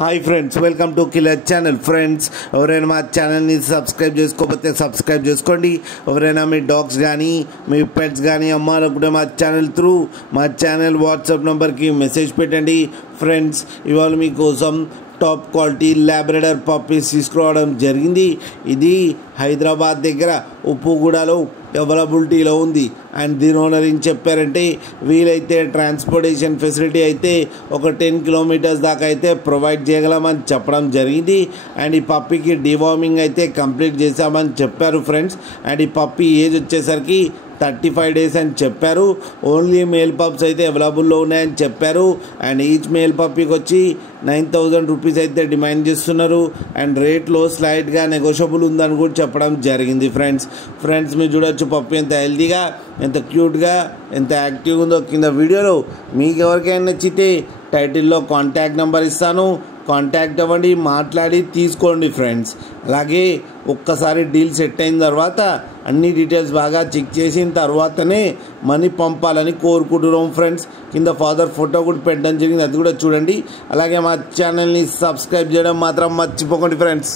Hi friends, welcome to killer channel. Friends, ఎవరైనా మా ఛానల్ని సబ్స్క్రైబ్ చేసుకోకపోతే సబ్స్క్రైబ్ చేసుకోండి. ఎవరైనా మీ డాగ్స్ కానీ మీ పెట్స్ కానీ అమ్మాలనుకుంటే మా ఛానల్ వాట్సాప్ నెంబర్కి మెసేజ్ పెట్టండి. ఫ్రెండ్స్, ఇవాళ మీకోసం టాప్ క్వాలిటీ లాబ్రడార్ పప్పీస్ తీసుకురావడం జరిగింది. ఇది హైదరాబాద్ దగ్గర ఉప్పుగూడలో అవైలబిలిటీలో ఉంది. అండ్ దీని ఓనర్ ఏం చెప్పారంటే, వీలైతే ట్రాన్స్పోర్టేషన్ ఫెసిలిటీ అయితే ఒక 10 కిలోమీటర్స్ దాకా అయితే ప్రొవైడ్ చేయగలమని చెప్పడం జరిగింది. అండ్ ఈ పప్పీకి డివార్మింగ్ అయితే కంప్లీట్ చేశామని చెప్పారు ఫ్రెండ్స్. అండ్ ఈ పప్పీ ఏజ్ వచ్చేసరికి 35 డేస్ అని చెప్పారు. ఓన్లీ మేల్ పప్స్ అయితే అవైలబుల్లో ఉన్నాయని చెప్పారు. అండ్ ఈచ్ మేల్ పప్పీకి వచ్చి 9,000 రూపీస్ అయితే డిమాండ్ చేస్తున్నారు. అండ్ రేట్లో స్లైట్గా నెగోషియబుల్ ఉందని కూడా చెప్పడం జరిగింది. ఫ్రెండ్స్ మీరు చూడొచ్చు పప్పీ ఎంత హెల్తీగా, ఎంత క్యూట్గా, ఎంత యాక్టివ్గా ఉందో. కింద వీడియోలో మీకు ఎవరికైనా నచ్చితే టైటిల్లో కాంటాక్ట్ నెంబర్ ఇస్తాను, కాంటాక్ట్ అవ్వండి, మాట్లాడి తీసుకోండి ఫ్రెండ్స్. అలాగే ఒక్కసారి డీల్ సెట్ అయిన తర్వాత అన్ని డీటెయిల్స్ బాగా చెక్ చేసిన తర్వాతనే మనీ పంపాలని కోరుకుంటున్నాం ఫ్రెండ్స్. కింద ఫాదర్ ఫోటో కూడా పెట్టడం జరిగింది, అది కూడా చూడండి. అలాగే మా ఛానల్ని సబ్స్క్రైబ్ చేయడం మాత్రం మర్చిపోకండి ఫ్రెండ్స్.